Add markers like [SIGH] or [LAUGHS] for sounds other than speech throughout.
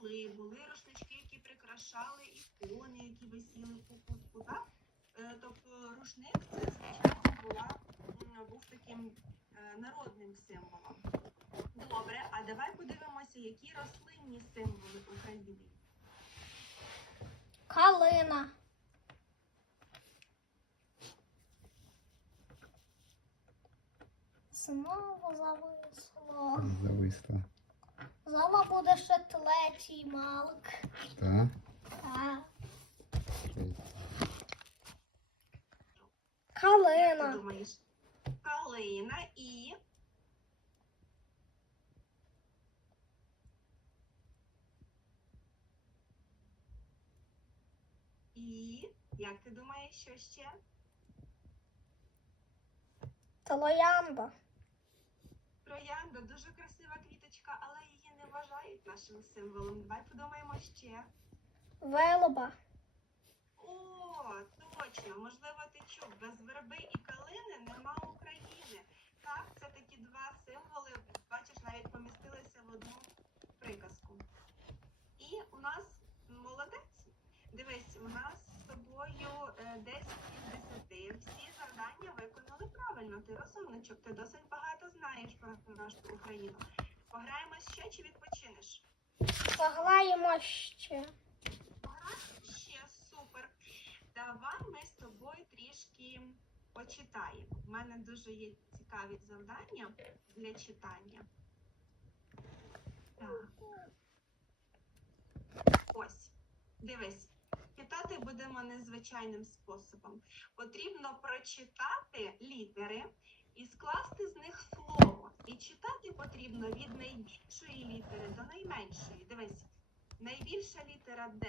столи, були рушнички, які прикрашали ікони, які висіли по кутку. Так? Е, Тобто рушник це звичайно була, був таким е, народним символом. Добре, а давай подивимося, які рослинні символи України. Калина. Знову зависло. Зависла. Зала буде ще третій малк. Так. Так. Калина. Калина і І як ти думаєш, що ще? Троянда. Троянда дуже красива квіточка, але її вважають нашим символом. Давай подумаємо ще. Велоба. О, точно, можливо, ти чув, без верби і калини нема України. Так, це такі два символи, бачиш, навіть помістилися в одну приказку. І у нас молодець. Дивись, у нас з тобою е, 10 із 10. Всі завдання виконали правильно. Ти розумничок, ти досить багато знаєш про нашу Україну. Пограємо ще чи відпочинеш? Пограємо ще. Ще супер. Давай ми з тобою трішки почитаємо. У мене дуже є цікаві завдання для читання. Так. Ось, дивись. Читати будемо незвичайним способом. Потрібно прочитати літери і скласти з них слово. І читати потрібно від найбільшої літери до найменшої. Дивись, найбільша літера Д,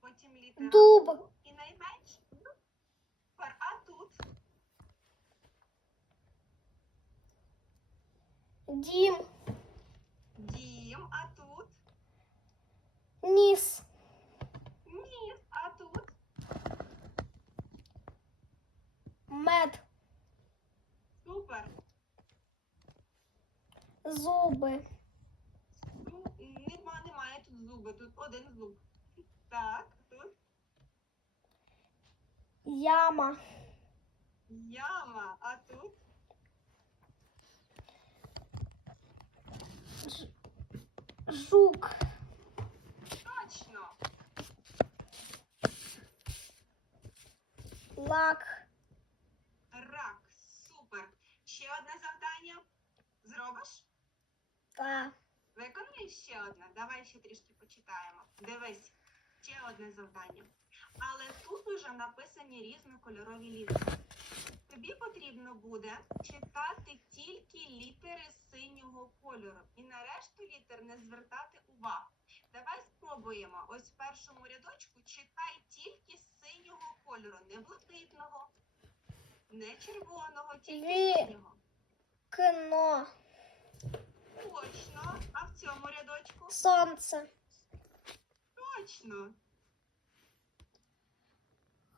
потім літера Дуб. У і найменша. Ну. А тут Дім. дім, а тут Ніс. ніс, а тут Мед. супер. Зуби. Ну, нема, немає тут зуби, тут один зуб. Так, тут Яма. яма, а тут Ж- Жук. точно. Лак. Рак. Супер. Ще одне завдання. Зробиш? Та. Виконуєш ще одне? Давай ще трішки почитаємо. Дивись, ще одне завдання. Але тут уже написані різнокольорові літери. Тобі потрібно буде читати тільки літери синього кольору і на решту літер не звертати увагу. Давай спробуємо. Ось в першому рядочку читай тільки синього кольору, не блакитного, не червоного, тільки синього. Кіно. Точно. А в цьому рядочку? Сонце. Точно.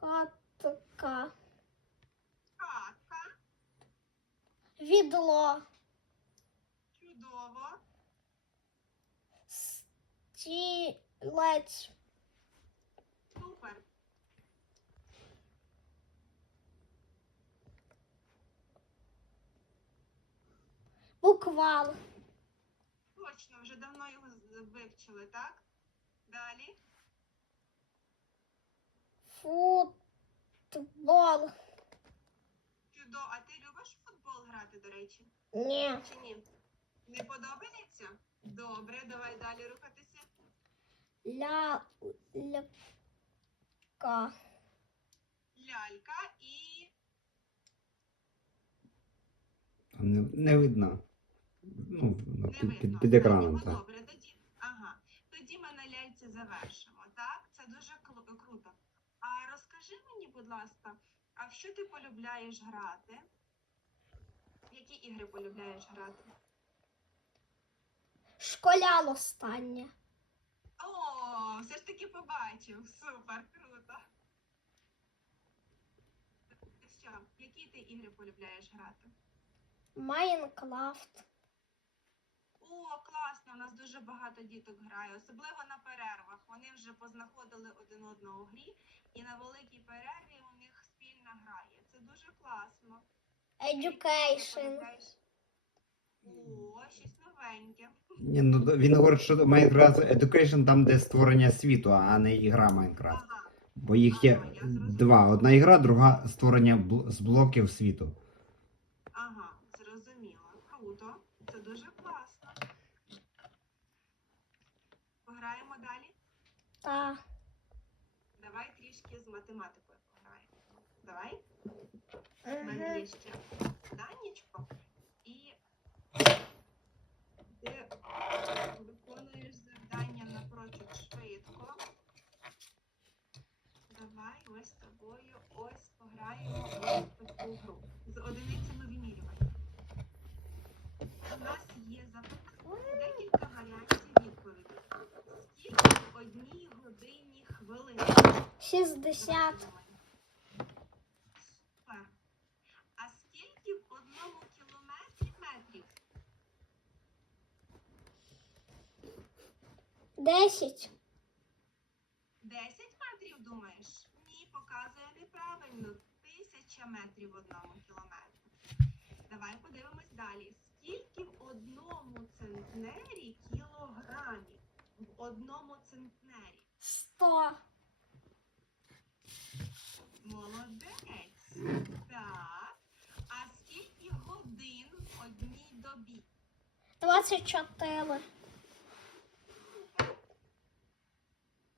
Хатка. Хатка. Відло. Чудово. Стілець. Супер. Буквал. Вже давно його вивчили, так? Далі. Футбол. Чудово. А ти любиш в футбол грати, до речі? Ні. Чи ні? Не подобається? Добре, давай далі рухатися. Ля... Ляка. Лялька і Не, не видно. Ну, не під, видно. під, під екраном, так. Добре, тоді. Ага. Тоді ми на ляльці завершимо, так? Це дуже круто. А розкажи мені, будь ласка, а в що ти полюбляєш грати? В які ігри полюбляєш грати? Школял останнє. О, все ж таки побачив. Супер, круто. Що, в які ти ігри полюбляєш грати? Майнкрафт. О, класно, у нас дуже багато. діток грає, особливо на перервах. Вони вже познаходили один одного в грі, і на великій перерві у них спільна гра є. Це дуже класно. Education. О, щось новеньке. Ні, ну він говорить, що Minecraft Education там, де створення світу, а не ігра Minecraft. Ага. Бо їх є Ага, два. Одна ігра, друга створення бл- з блоків світу. Ага, зрозуміло. Круто. Це дуже класно. Пограємо далі. Та. Давай трішки з математикою пограємо. Давай. У мене є ще Данічко. І ти виконуєш завдання напрочуд швидко. Давай ось з тобою ось пограємо в таку гру. З одиницями вимірювання. У нас є запитання декілька варіантів відповіді. Скільки в одній годині хвилин? 60. Супер. А скільки в одному кілометрі метрів? 10. 10 метрів, думаєш? Ні, показує неправильно. Тисяча метрів в одному кілометрі. Давай подивимось далі. Скільки в одному центнері кілограмів? В одному центнері. 100. Молодець. Так. А скільки годин в одній добі? 24.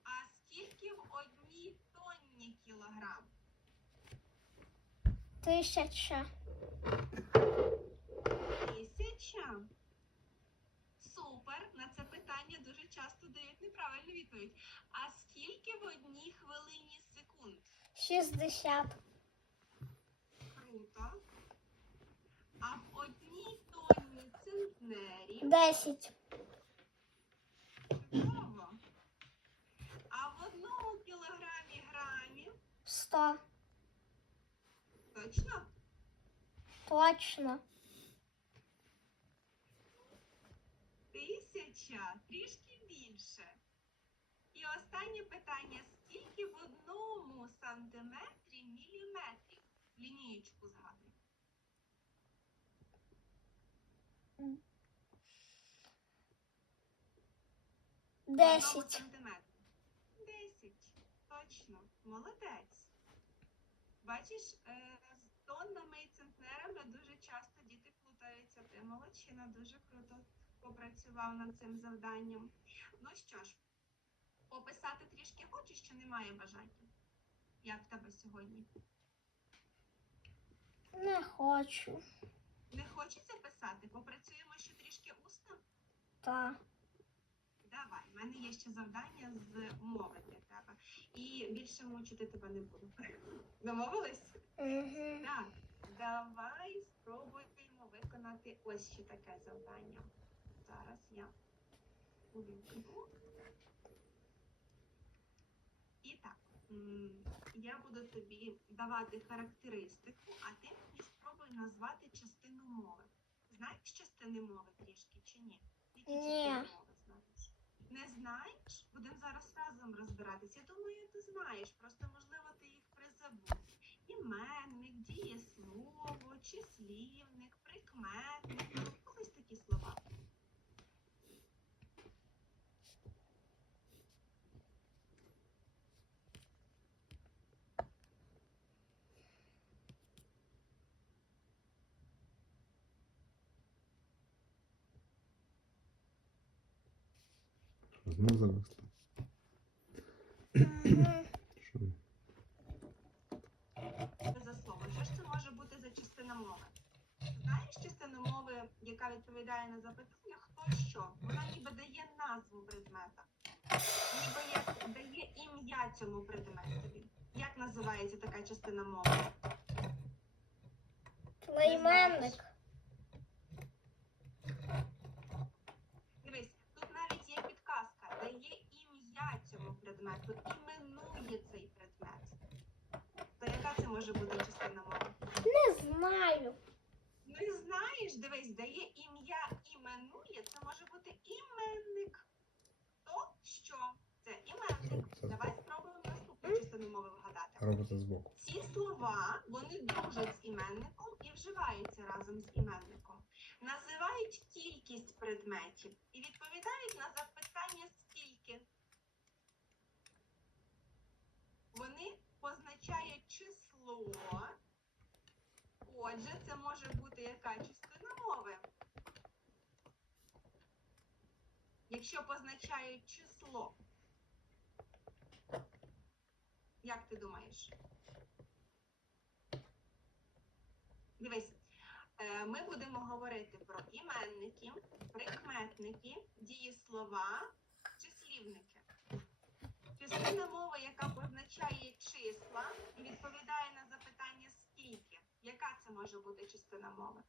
А скільки в одній тонні кілограм? 1000. Тисяча. Питання дуже часто дають неправильну відповідь. А скільки в одній хвилині секунд? 60. Круто. А в одній тонні центнері? 10. Чудово. А в одному кілограмі грамів? 100. Точно? Точно. Тисяча, трішки більше. І останнє питання: скільки в одному сантиметрі міліметрів? Лінієчку згадуй. 10. Десять. Точно. Молодець. Бачиш, е, з тоннами і центнерами дуже часто діти плутаються. Ти молодчина, дуже круто попрацював над цим завданням. Ну що ж, описати трішки хочеш, чи немає бажання? Як в тебе сьогодні? Не хочу. Не хочеться писати? Попрацюємо ще трішки усно? Та. Давай, в мене є ще завдання з мови для тебе. І більше мучити тебе не буду. [LAUGHS] Домовились? Угу. Так, давай спробуємо виконати ось ще таке завдання. Я увімкну. І так, я буду тобі давати характеристику, а ти мені спробуй назвати частину мови. Знаєш частини мови трішки чи ні? Які Ні. частини мови знаєш? Не знаєш? Будемо зараз разом розбиратися. Я думаю, ти знаєш, просто можливо ти їх призабув іменник, дієслово, числівник, прикметник. Ну, Ось такі слова. Знов зависло. Що? Що за слово? Що ж це може бути за частина мови? Знаєш частину мови, яка відповідає на запитання, хто що? Вона ніби дає назву предмета. Ніби як дає ім'я цьому предметові. Як називається така частина мови? Плейменник. предмету іменує цей предмет? То яка це може бути частина мови? Не знаю. Не знаєш, дивись, дає ім'я іменує, це може бути іменник. То що? Це іменник. Давай спробуємо наступну частину мови вгадати. Робити збоку. Ці слова, вони дружать з іменником і вживаються разом з іменником. Називають кількість предметів і відповідають на запитання. Вони позначають число. Отже, це може бути яка частина мови. Якщо позначають число. Як ти думаєш? Дивись, е, ми будемо говорити про іменники, прикметники, дієслова, числівники. Частина мови, яка позначає числа відповідає на запитання скільки. Яка це може бути частина мови?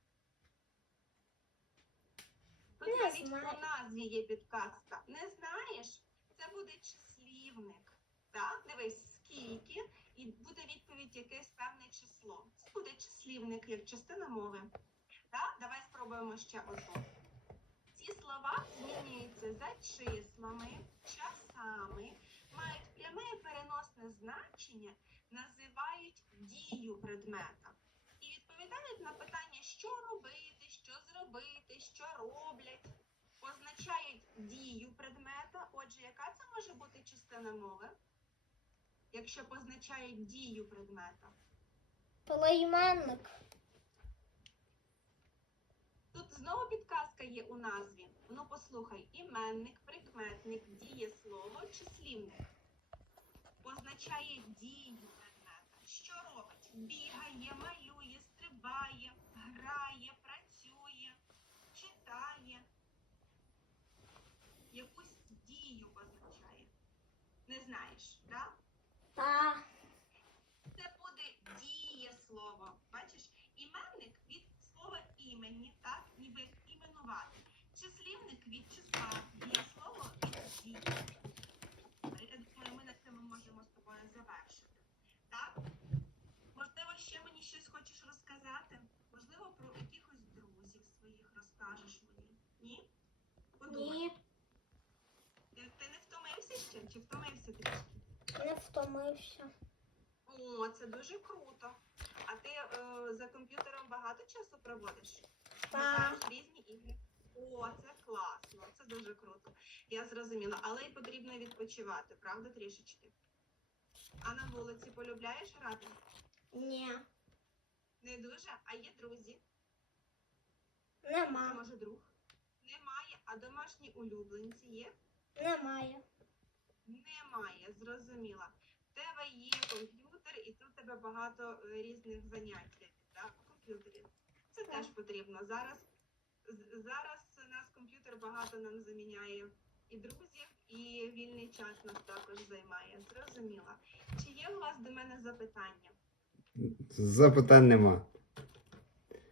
Тут Не навіть знаю. у назві є підказка. Не знаєш? Це буде числівник. Так, дивись, скільки, і буде відповідь якесь певне число. Це буде числівник як частина мови. Так, давай спробуємо ще одну. Ці слова змінюються за числами, часами, мають пряме і переносне значення, називають дію предмета. І відповідають на питання, що робити, що зробити, що роблять. Позначають дію предмета. Отже, яка це може бути частина мови? Якщо позначають дію предмета. Плейменник. Тут знову підказка є у назві. Ну послухай, іменник, прикметник, дієслово, числівник. Позначає дію предмета. Що робить? Бігає, малює, стрибає, грає, працює, читає. Якусь дію позначає. Не знаєш, так? Та. Це буде дієслово. Бачиш, іменник від слова імені, так, ніби як іменувати. Числівник від числа, дієслово від. Я думаю, ми на цьому можемо з тобою завершити. Так? Можливо, ще мені щось хочеш розказати? Можливо, про якихось друзів своїх розкажеш мені? Ні? Подумай. Ні, Ти, ти не втомився ще? Чи втомився трішки? не втомився. О, це дуже круто. А ти е, за комп'ютером багато часу проводиш? Та. Граєш різні ігри? О, дуже круто. Я зрозуміла, але й потрібно відпочивати, правда, трішечки? А на вулиці полюбляєш грати? Ні. Не дуже, а є друзі. Нема. може друг? Немає, а домашні улюбленці є? Немає. Немає, зрозуміла. В тебе є комп'ютер, і тут тебе багато е, різних занять так, в комп'ютері. Це Так. теж потрібно. Зараз, зараз нас комп'ютер багато нам заміняє і друзів, і вільний час нас також займає. Зрозуміла. Чи є у вас до мене запитання? Запитань нема.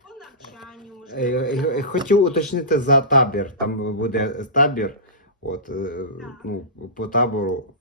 По навчанню, Е, можливо? е, е, Хотів уточнити за табір. Там буде табір. От, Так. ну, по табору